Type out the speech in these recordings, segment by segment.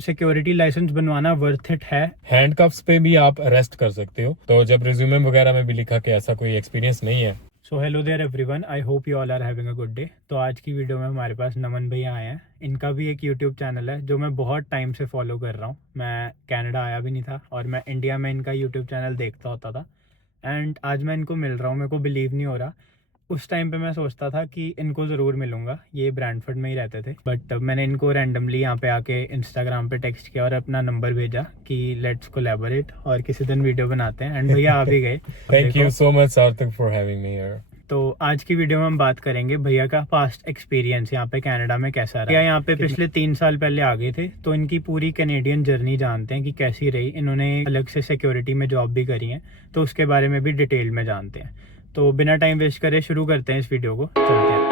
Security licence बनवाना worth it है। Handcuffs पे भी आप अरेस्ट कर सकते हो, तो जब रिज्यूमे वगैरह में भी लिखा कि ऐसा कोई एक्सपीरियंस नहीं है। So hello there everyone, I hope you all are having a good day. तो आज की वीडियो में हमारे पास नमन भैया आए हैं। इनका भी एक यूट्यूब चैनल है जो मैं बहुत टाइम से फॉलो कर रहा हूँ। मैं कनाडा आया भी नहीं था और मैं इंडिया में इनका यूट्यूब चैनल देखता होता था। एंड आज मैं इनको मिल रहा हूँ, मेरे को बिलीव नहीं हो रहा। उस टाइम पे मैं सोचता था कि इनको ज़रूर मिलूंगा, ये ब्रैंडफर्ड में ही रहते थे, बट मैंने इनको रैंडमली यहाँ पे आके इंस्टाग्राम पे टेक्स्ट किया और अपना नंबर भेजा कि लेट्स कोलैबोरेट और किसी दिन वीडियो बनाते हैं। एंड भैया आ भी गए। थैंक यू सो मच सार्थक फॉर हैविंग मी हियर। तो आज की वीडियो में हम बात करेंगे भैया का पास्ट एक्सपीरियंस यहाँ पे कनाडा में कैसा रहा। भैया यहाँ पे पिछले 3 साल पहले आ गए थे, तो इनकी पूरी कैनेडियन जर्नी जानते हैं कि कैसी रही। इन्होंने अलग से सिक्योरिटी में जॉब भी करी है, तो उसके बारे में भी डिटेल में जानते हैं। तो बिना टाइम वेस्ट करे शुरू करते हैं इस वीडियो को, चलते हैं।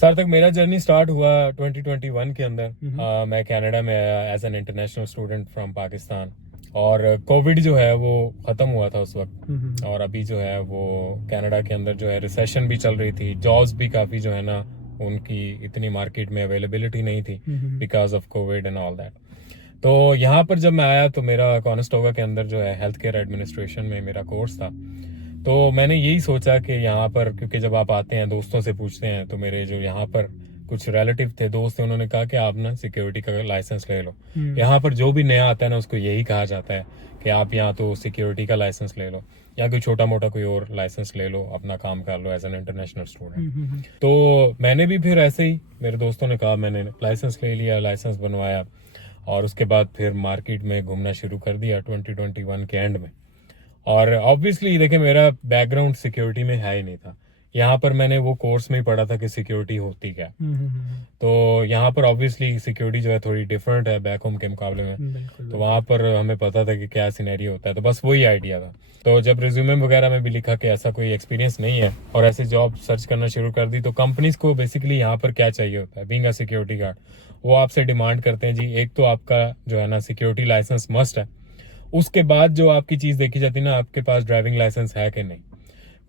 सार्थक, मेरा जर्नी स्टार्ट हुआ 2021 के अंदर। मैं कनाडा में आया as an international student from Pakistan, और कोविड जो है वो ख़त्म हुआ था उस वक्त। और अभी जो है वो कनाडा के अंदर जो है रिसेशन भी चल रही थी, जॉब्स भी काफ़ी जो है ना उनकी इतनी मार्केट में अवेलेबिलिटी नहीं थी because of Covid and all that. तो यहाँ पर जब मैं आया तो मेरा कॉनेस्टोगा के अंदर जो है हेल्थ केयर एडमिनिस्ट्रेशन में मेरा कोर्स था। तो मैंने यही सोचा कि यहाँ पर, क्योंकि जब आप आते हैं दोस्तों से पूछते हैं, तो मेरे जो यहाँ पर कुछ रिलेटिव थे, दोस्त थे, उन्होंने कहा कि आप ना सिक्योरिटी का लाइसेंस ले लो। यहाँ पर जो भी नया आता है ना उसको यही कहा जाता है कि आप यहाँ तो सिक्योरिटी का लाइसेंस ले लो या कोई छोटा मोटा कोई और लाइसेंस ले लो, अपना काम कर लो एज एन इंटरनेशनल स्टूडेंट। तो मैंने भी फिर ऐसे ही, मेरे दोस्तों ने कहा, मैंने लाइसेंस ले लिया, लाइसेंस बनवाया, और उसके बाद फिर मार्केट में घूमना शुरू कर दिया 2021 के एंड में। और ऑब्वियसली देखिए, मेरा बैकग्राउंड सिक्योरिटी में है ही नहीं था। यहाँ पर मैंने वो कोर्स में ही पढ़ा था कि सिक्योरिटी होती क्या। तो यहाँ पर ऑब्वियसली सिक्योरिटी जो है थोड़ी डिफरेंट है बैक होम के मुकाबले में। तो वहाँ पर हमें पता था कि क्या सिनेरियो होता है, तो बस वही आइडिया था। तो जब रिज्यूमे वगैरह में भी लिखा कि ऐसा कोई एक्सपीरियंस नहीं है और ऐसे जॉब सर्च करना शुरू कर दी, तो कंपनीज को बेसिकली यहाँ पर क्या चाहिए होता है, बीइंग अ सिक्योरिटी गार्ड, वो आपसे डिमांड करते हैं जी, एक तो आपका जो है ना सिक्योरिटी लाइसेंस मस्ट है। उसके बाद जो आपकी चीज देखी जाती है ना, आपके पास ड्राइविंग लाइसेंस है कि नहीं।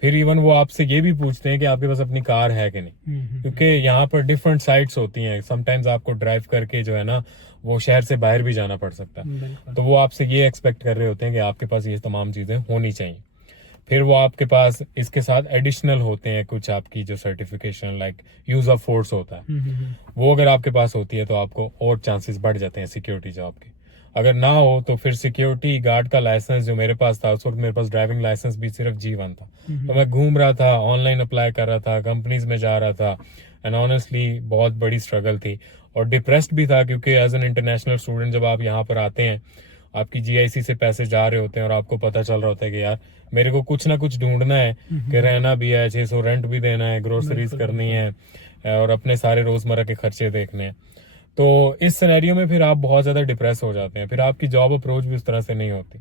फिर इवन वो आपसे ये भी पूछते हैं कि आपके पास अपनी कार है कि नहीं, क्योंकि यहाँ पर डिफरेंट साइट्स होती हैं। समटाइम्स आपको ड्राइव करके जो है ना वो शहर से बाहर भी जाना पड़ सकता है। तो वो आपसे ये एक्सपेक्ट कर रहे होते हैं कि आपके पास ये तमाम चीजें होनी चाहिए। फिर वो आपके पास इसके साथ एडिशनल होते हैं कुछ आपकी जो certification, like use of force होता है, वो अगर आपके पास होती है तो आपको और चांसेस बढ़ जाते हैं सिक्योरिटी जॉब के। अगर ना हो तो फिर सिक्योरिटी गार्ड का लाइसेंस जो मेरे पास था, उस वक्त मेरे पास ड्राइविंग लाइसेंस भी सिर्फ G1 था। तो मैं घूम रहा था, ऑनलाइन अप्लाई कर रहा था, कंपनीज में जा रहा था, एंड ऑनेस्टली बहुत बड़ी स्ट्रगल थी। और डिप्रेस्ड भी था, क्योंकि एज एन इंटरनेशनल स्टूडेंट जब आप यहाँ पर आते हैं, आपकी GIC से पैसे जा रहे होते हैं और आपको पता चल रहा होता है कि यार मेरे को कुछ ना कुछ ढूंढना है, कि रहना भी है, 600 रेंट भी देना है, ग्रोसरीज करनी है, और अपने सारे रोजमर्रा के खर्चे देखने हैं। तो इस सिनेरियो में फिर आप बहुत ज्यादा डिप्रेस हो जाते हैं। फिर आपकी जॉब अप्रोच भी उस तरह से नहीं होती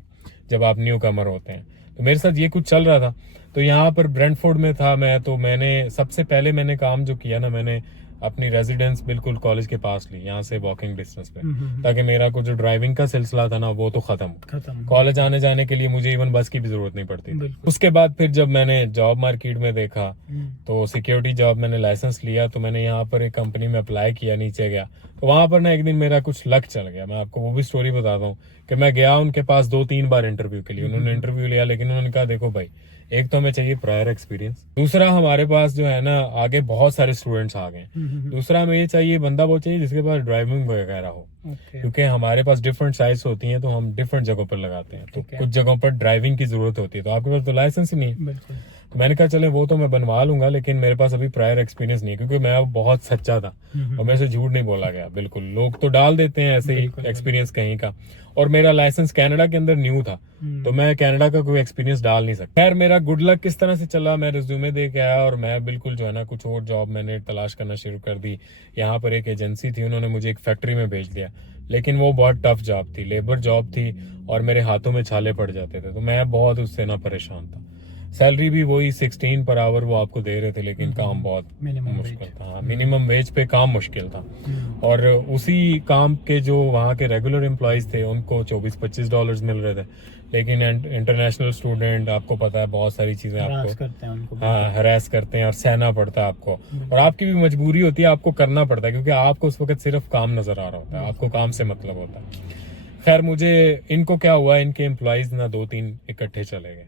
जब आप न्यू कमर होते हैं। तो मेरे साथ ये कुछ चल रहा था। तो यहाँ पर ब्रेंटफोर्ड में था मैं, तो मैंने सबसे पहले मैंने काम जो किया ना, मैंने अपनी रेजिडेंस बिल्कुल कॉलेज के पास ली, यहाँ से वॉकिंग डिस्टेंस पे, ताकि मेरा को जो ड्राइविंग का सिलसिला था ना वो तो खत्म। कॉलेज आने जाने के लिए मुझे इवन बस की भी जरूरत नहीं पड़ती थी। उसके बाद फिर जब मैंने जॉब मार्केट में देखा, तो सिक्योरिटी जॉब मैंने लाइसेंस लिया, तो मैंने यहाँ पर एक कंपनी में अप्लाई किया, नीचे गया, तो वहां पर ना एक दिन मेरा कुछ लक चल गया। मैं आपको वो भी स्टोरी बताता हूँ कि मैं गया उनके पास 2-3 बार इंटरव्यू के लिए। उन्होंने इंटरव्यू लिया, लेकिन उन्होंने कहा देखो भाई, एक तो हमें चाहिए प्रायर एक्सपीरियंस, दूसरा हमारे पास जो है ना आगे बहुत सारे स्टूडेंट्स आ गए, दूसरा हमें ये चाहिए, बंदा वो चाहिए जिसके पास ड्राइविंग वगैरह हो। क्योंकि हमारे पास डिफरेंट साइट्स होती हैं, तो हम डिफरेंट जगहों पर लगाते हैं, तो कुछ जगहों पर ड्राइविंग की जरूरत होती है, तो आपके पास तो लाइसेंस ही नहीं है। तो मैंने कहा चले वो तो मैं बनवा लूंगा, लेकिन मेरे पास अभी प्रायर एक्सपीरियंस नहीं है, क्योंकि मैं बहुत सच्चा था और मेरे से झूठ नहीं बोला गया। बिल्कुल, लोग तो डाल देते हैं ऐसे ही एक्सपीरियंस कहीं का, और मेरा लाइसेंस कनाडा के अंदर न्यू था, तो मैं कनाडा का कोई एक्सपीरियंस डाल नहीं सकता। खैर, मेरा गुड लक किस तरह से चला, मैं रिज्यूमे दे के आया और मैं बिल्कुल जो है ना कुछ और जॉब मैंने तलाश करना शुरू कर दी। यहाँ पर एक एजेंसी थी, उन्होंने मुझे एक फैक्ट्री में भेज दिया, लेकिन वो बहुत टफ जॉब थी, लेबर जॉब थी, और मेरे हाथों में छाले पड़ जाते थे, तो मैं बहुत उससे ना परेशान था। सैलरी भी वही 16 पर आवर वो आपको दे रहे थे, लेकिन काम बहुत मुश्किल था। मिनिमम वेज पे काम मुश्किल था। और उसी काम के जो वहाँ के रेगुलर एम्प्लॉयज थे उनको $24-25 मिल रहे थे, लेकिन इंटरनेशनल स्टूडेंट आपको पता है बहुत सारी चीजें आपको करते हैं उनको, हाँ हरास करते हैं और सहना पड़ता है आपको, और आपकी भी मजबूरी होती है, आपको करना पड़ता है क्योंकि आपको उस वक्त सिर्फ काम नजर आ रहा होता है, आपको काम से मतलब होता है। खैर मुझे इनको क्या हुआ, इनके एम्प्लॉयज ना 2-3 इकट्ठे चले गए,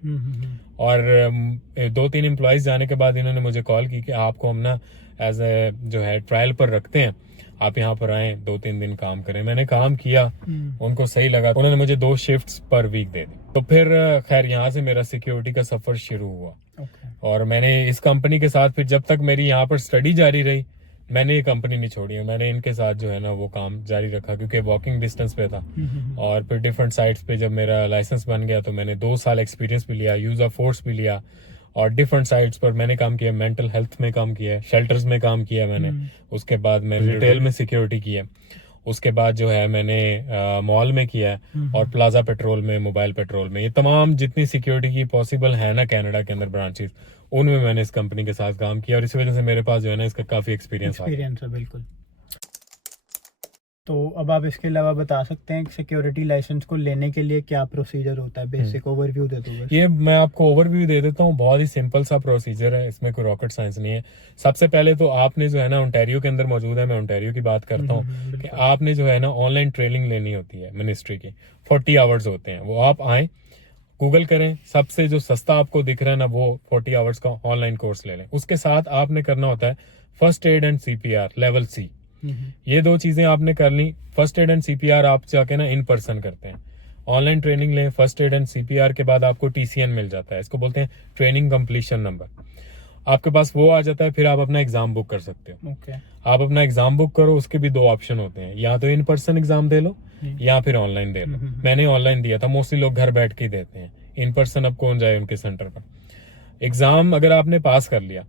और 2-3 एम्प्लॉयज जाने के बाद इन्होंने मुझे कॉल की कि आपको हम ना एज ए जो है ट्रायल पर रखते हैं, आप यहाँ पर आए 2-3 दिन काम करें। मैंने काम किया, उनको सही लगा, उन्होंने मुझे 2 शिफ्ट्स पर वीक दे दी। तो फिर खैर यहाँ से मेरा सिक्योरिटी का सफर शुरू हुआ। और मैंने इस कंपनी के साथ फिर जब तक मेरी यहाँ पर स्टडी जारी रही, मैंने ये कंपनी नहीं छोड़ी है, मैंने इनके साथ जो है ना वो काम जारी रखा क्योंकि वॉकिंग डिस्टेंस पे था। और फिर डिफरेंट साइट्स पे जब मेरा लाइसेंस बन गया तो मैंने 2 साल एक्सपीरियंस भी लिया, यूज ऑफ फोर्स भी लिया, और डिफरेंट साइट्स पर मैंने काम किया, मेंटल हेल्थ में काम किया, शेल्टर्स में काम किया मैंने। उसके बाद मैंने रिटेल में सिक्योरिटी किया, उसके बाद जो है मैंने मॉल में किया है, और प्लाजा पेट्रोल में, मोबाइल पेट्रोल में, ये तमाम जितनी सिक्योरिटी की पॉसिबल है ना कनाडा के अंदर ब्रांचेस, उनमें मैंने इस कंपनी के साथ काम किया, और इसी वजह से मेरे पास जो है ना इसका काफी एक्सपीरियंस है। बिल्कुल। तो अब आप इसके अलावा बता सकते हैं कि सिक्योरिटी लाइसेंस को लेने के लिए क्या प्रोसीजर होता है? बेसिक ओवरव्यू दे दो बस। ये मैं आपको ओवरव्यू दे देता हूँ, बहुत ही सिंपल सा प्रोसीजर है, इसमें कोई रॉकेट साइंस नहीं है। सबसे पहले तो आपने जो है ना ओंटारियो के अंदर मौजूद है, मैं ओंटारियो की बात करता हूँ, कि आपने जो है ना ऑनलाइन ट्रेनिंग लेनी होती है मिनिस्ट्री की, 40 आवर्स होते हैं वो। आप आए, गूगल करें, सबसे जो सस्ता आपको दिख रहा है ना वो 40 आवर्स का ऑनलाइन कोर्स ले लें। उसके साथ आपने करना होता है first aid and CPR level C। ये 2 चीजें आपने कर ली। फर्स्ट एड एंड CPR आप जाके ना इन पर्सन करते हैं, ऑनलाइन ट्रेनिंग लें, फर्स्ट एड एंड CPR के बाद आपको TCN मिल जाता है, इसको बोलते हैं ट्रेनिंग कंप्लीशन नंबर। आपके पास वो आ जाता है, फिर आप अपना एग्जाम बुक कर सकते हो। आप अपना एग्जाम बुक करो, उसके भी 2 ऑप्शन होते हैं, या तो इन पर्सन एग्जाम दे लो या फिर ऑनलाइन दे लो। मैंने ऑनलाइन दिया था, मोस्टली लोग घर बैठ के देते हैं, इन पर्सन अब कौन जाए उनके सेंटर पर। एग्जाम अगर आपने पास कर लिया,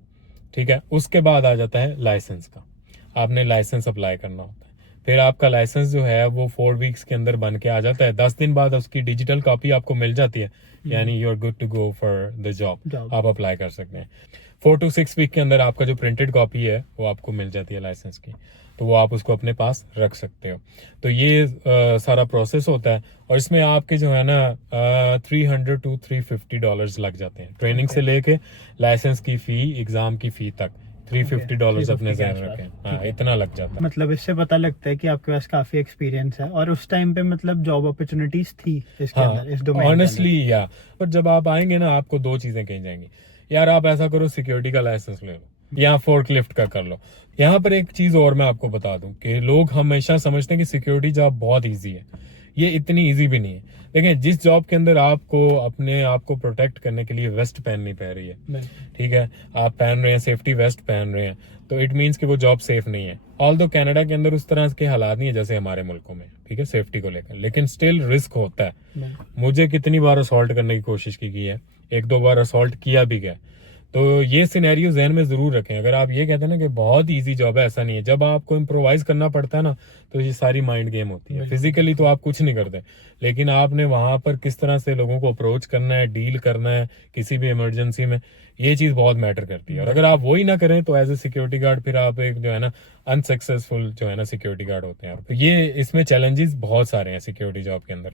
ठीक है, उसके बाद आ जाता है लाइसेंस का। आपने लाइसेंस अप्लाई करना होता है, फिर आपका लाइसेंस जो है वो 4 वीक्स के अंदर बन के आ जाता है। 10 दिन बाद उसकी डिजिटल कॉपी आपको मिल जाती है, यानी you are good to go for the job, आप अप्लाई कर सकते हैं। 4 to 6 वीक के अंदर आपका जो प्रिंटेड कॉपी है वो आपको मिल जाती है लाइसेंस की, तो वो आप उसको अपने पास रख सकते हो। तो ये सारा प्रोसेस होता है, और इसमें आपके जो है ना $300 to $350 लग जाते हैं, ट्रेनिंग से लेके लाइसेंस की फी, एग्जाम की फी तक। $350 अपने ज़हन रखें, हाँ इतना लग जाता है। मतलब इससे पता लगता है कि आपके पास काफी एक्सपीरियंस है, और उस टाइम पे मतलब जॉब अपॉर्चुनिटीज थी इसके अंदर, इस डोमेन। ऑनेस्टली या पर जब आप आएंगे ना आपको 2 चीजें कही जाएंगी, यार आप ऐसा करो सिक्योरिटी का लाइसेंस ले लो या फोर्कलिफ्ट का कर लो। यहाँ पर एक चीज और मैं आपको बता दूं कि लोग हमेशा समझते हैं कि सिक्योरिटी जॉब बहुत इजी है, ये इतनी इजी भी नहीं है। देखिए जिस जॉब के अंदर आपको अपने आप को प्रोटेक्ट करने के लिए वेस्ट पहननी पड़ रही है, ठीक है, आप पहन रहे हैं, सेफ्टी वेस्ट पहन रहे हैं, तो इट मीन्स कि वो जॉब सेफ नहीं है। ऑल्दो कनाडा के अंदर उस तरह के हालात नहीं है जैसे हमारे मुल्कों में, ठीक है, सेफ्टी को लेकर, लेकिन स्टिल रिस्क होता है। मुझे कितनी बार असॉल्ट करने की कोशिश की है, 1-2 बार असॉल्ट किया भी गया। तो ये सिनेरियो जहन में जरूर रखें। अगर आप ये कहते हैं ना कि बहुत इजी जॉब है, ऐसा नहीं है। जब आपको इम्प्रोवाइज करना पड़ता है ना, तो ये सारी माइंड गेम होती है। फिजिकली तो आप कुछ नहीं करते, लेकिन आपने वहां पर किस तरह से लोगों को अप्रोच करना है, डील करना है किसी भी इमरजेंसी में, ये चीज बहुत मैटर करती है। और अगर आप वही ना करें तो एज ए सिक्योरिटी गार्ड फिर आप एक जो है ना अनसक्सेसफुल जो है ना सिक्योरिटी गार्ड होते हैं। तो ये इसमें चैलेंजेस बहुत सारे हैं सिक्योरिटी जॉब के अंदर।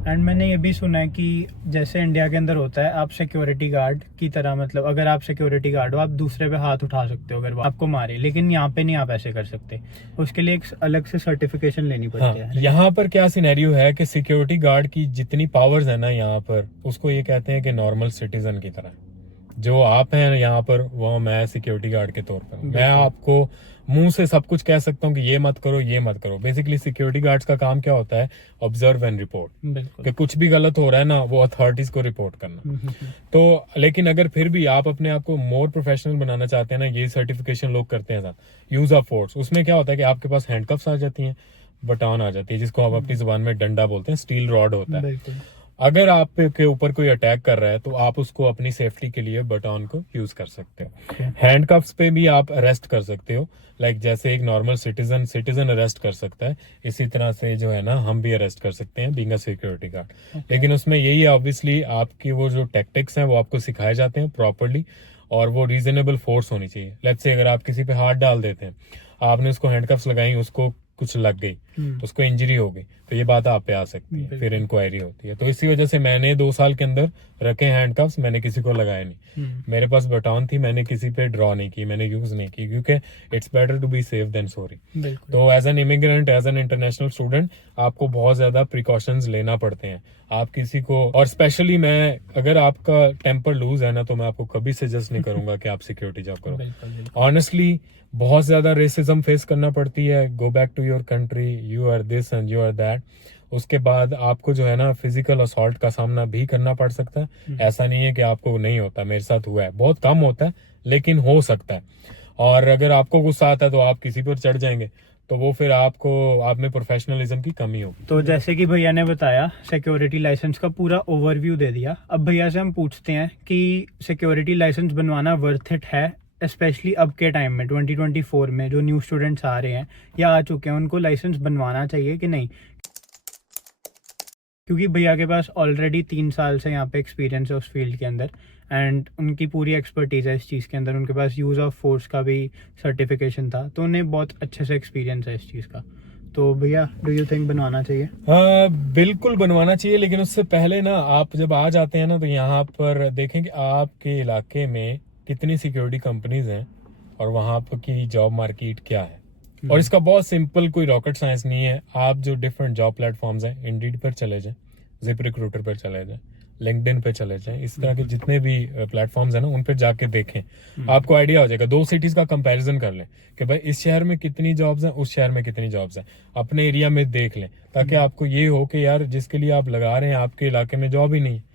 एंड मैंने ये भी सुना है कि जैसे इंडिया के अंदर होता है, आप सिक्योरिटी गार्ड की तरह, मतलब अगर आप सिक्योरिटी गार्ड हो, आप दूसरे पे हाथ उठा सकते हो अगर वो आपको मारे, लेकिन यहाँ पे नहीं आप ऐसे कर सकते, उसके लिए एक अलग से सर्टिफिकेशन लेनी पड़ती है। यहाँ पर क्या सिनेरियो है कि सिक्योरिटी गार्ड की जितनी पावर्स है ना यहाँ पर, उसको ये कहते हैं कि नॉर्मल सिटीजन की तरह जो आप हैं यहाँ पर, वो मैं सिक्योरिटी गार्ड के तौर पर मैं आपको मुंह से सब कुछ कह सकता हूँ कि ये मत करो, ये मत करो। बेसिकली सिक्योरिटी गार्ड्स का काम क्या होता है, ऑब्जर्व एंड रिपोर्ट, कि कुछ भी गलत हो रहा है ना वो अथॉरिटीज को रिपोर्ट करना। तो लेकिन अगर फिर भी आप अपने आप को मोर प्रोफेशनल बनाना चाहते हैं ना, ये सर्टिफिकेशन लोग करते हैं साथ यूज ऑफ फोर्स, उसमें क्या होता है कि आपके पास हैंडकफ्स आ जाती हैं, बटान आ जाती है, जिसको आप अपनी जुबान में डंडा बोलते हैं, स्टील रॉड होता है, अगर आपके ऊपर कोई अटैक कर रहा है तो आप उसको अपनी सेफ्टी के लिए बटन को यूज कर सकते हो। हैंडकफ्स पे भी आप अरेस्ट कर सकते हो, लाइक जैसे एक नॉर्मल सिटीजन अरेस्ट कर सकता है, इसी तरह से जो है ना हम भी अरेस्ट कर सकते हैं बीइंग अ सिक्योरिटी गार्ड। लेकिन उसमें यही है ऑब्वियसली आपकी वो जो टैक्टिक्स हैं वो आपको सिखाए जाते हैं प्रॉपरली, और वो रीजनेबल फोर्स होनी चाहिए। लेट्स से अगर आप किसी पे हाथ डाल देते हैं, आपने उसको हैंडकफ्स लगाई, उसको कुछ लग गई, उसको इंजरी हो गई, तो ये बात आप पे आ सकती है, फिर इंक्वायरी होती है। तो इसी वजह से मैंने 2 साल के अंदर रखे हैंडकफ्स, मैंने किसी को लगाया नहीं। मेरे पास बटन थी, मैंने किसी पे ड्रॉ नहीं की, मैंने यूज नहीं की, क्योंकि it's better to be safe than sorry. तो as an immigrant, as an international student, आपको बहुत ज्यादा प्रिकॉशंस लेना पड़ते हैं। आप किसी को, और स्पेशली मैं, अगर आपका टेम्पर लूज है ना, तो मैं आपको कभी सजेस्ट नहीं करूंगा कि आप सिक्योरिटी जॉब करो। ऑनेस्टली बहुत ज्यादा रेसिज्म फेस करना पड़ती है। Go back to your country, you are this and you are that. उसके बाद आपको जो है ना फिजिकल असॉल्ट का सामना भी करना पड़ सकता है। ऐसा नहीं है कि आपको नहीं होता, मेरे साथ हुआ है, बहुत कम होता है लेकिन हो सकता है। और अगर आपको गुस्सा आता है तो आप किसी पर चढ़ जाएंगे, तो वो फिर आपको, आप में प्रोफेशनलिज्म की कमी होगी। तो जैसे कि भैया ने बताया, सिक्योरिटी लाइसेंस का पूरा ओवरव्यू दे दिया। अब भैया से हम पूछते हैं कि सिक्योरिटी लाइसेंस बनवाना वर्थ इट है, स्पेशली अब के टाइम में 2024 में जो न्यू स्टूडेंट्स आ रहे हैं या आ चुके हैं, उनको लाइसेंस बनवाना चाहिए कि नहीं? क्योंकि भैया के पास ऑलरेडी 3 साल से यहाँ पे एक्सपीरियंस है उस फील्ड के अंदर, एंड उनकी पूरी एक्सपर्टीज है इस चीज़ के अंदर। उनके पास यूज़ ऑफ फोर्स का भी सर्टिफिकेशन था, तो उन्हें बहुत अच्छे से एक्सपीरियंस है इस चीज़ का। तो भैया, डू यू थिंक बनवाना चाहिए? बिल्कुल बनवाना चाहिए, लेकिन उससे पहले ना आप जब आ जाते हैं ना, तो यहाँ पर देखें कि आपके इलाके में कितनी सिक्योरिटी कंपनीज हैं और वहाँ पर की जॉब मार्केट क्या है। और इसका बहुत सिंपल, कोई रॉकेट साइंस नहीं है। आप जो डिफरेंट जॉब प्लेटफॉर्म्स हैं, इंडीड पर चले जाएं, जिप रिक्रूटर पर चले जाएं, लिंक्डइन पे चले जाएं, इस तरह के जितने भी प्लेटफॉर्म्स हैं ना, उन पर जाके देखें, आपको आइडिया हो जाएगा। 2 सिटीज का कंपैरिजन कर लें कि भाई इस शहर में कितनी जॉब्स हैं, उस शहर में कितनी जॉब्स हैं, अपने एरिया में देख लें, ताकि आपको ये हो कि यार जिसके लिए आप लगा रहे हैं आपके इलाके में जॉब ही नहीं है,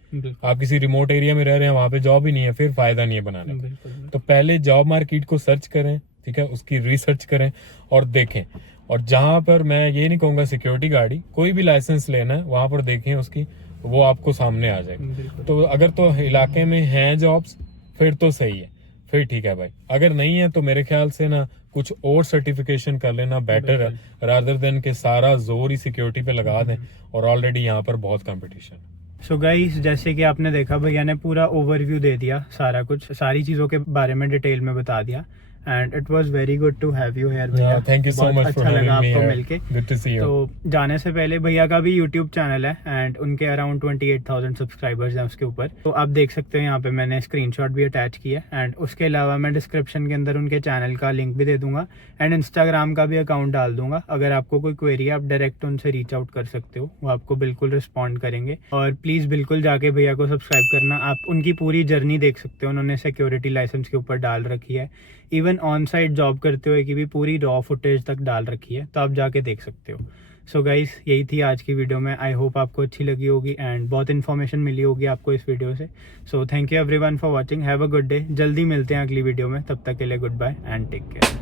आप किसी रिमोट एरिया में रह रहे हैं, वहां पे जॉब ही नहीं है, फिर फायदा नहीं है बनाने का। तो पहले जॉब मार्केट को सर्च करें, ठीक है, उसकी रिसर्च करें और देखें। और जहां पर, मैं ये नहीं कहूंगा सिक्योरिटी गार्ड ही, कोई भी लाइसेंस लेना है वहां पर देखें उसकी, वो आपको सामने आ जाएगा। तो अगर तो इलाके में हैं जॉब्स, फिर तो सही है, फिर ठीक है भाई। अगर नहीं है तो मेरे ख्याल से ना कुछ और सर्टिफिकेशन कर लेना बेटर है, रादर देन के सारा जोर ही सिक्योरिटी पे लगा दें, और ऑलरेडी यहाँ पर बहुत कंपटीशन है। सो गाइस, जैसे कि आपने देखा, भैया ने पूरा ओवरव्यू दे दिया, सारा कुछ, सारी चीज़ों के बारे में डिटेल में बता दिया, and it was very good to have you here भैया। थैंक यू सो मच, अच्छा लगा आपको मिलके। Good to see you. तो जाने से पहले, भैया का भी यूट्यूब चैनल है एंड उनके अराउंड 28,000 सब्सक्राइबर्स हैं उसके ऊपर। तो आप देख सकते हो, यहाँ पे मैंने स्क्रीनशॉट भी अटैच किया है, एंड उसके अलावा मैं डिस्क्रिप्शन के अंदर उनके चैनल का लिंक भी दे दूंगा, एंड इंस्टाग्राम का भी अकाउंट डाल दूंगा। अगर आपको कोई क्वेरी है, आप डायरेक्ट उनसे रीच आउट कर सकते हो, वो आपको बिल्कुल रिस्पॉन्ड करेंगे। और प्लीज़ बिल्कुल जाके भैया को सब्सक्राइब करना। आप उनकी पूरी जर्नी देख सकते हो, उन्होंने सिक्योरिटी लाइसेंस के ऊपर डाल रखी है, इवन ऑन साइट जॉब करते हुए की भी पूरी रॉ फुटेज तक डाल रखी है, तो आप जाके देख सकते हो। सो गाइस, यही थी आज की वीडियो में। आई होप आपको अच्छी लगी होगी एंड बहुत इन्फॉर्मेशन मिली होगी आपको इस वीडियो से। So thank you everyone for watching, have a good day. जल्दी मिलते हैं अगली वीडियो में, तब तक के लिए goodbye and take care.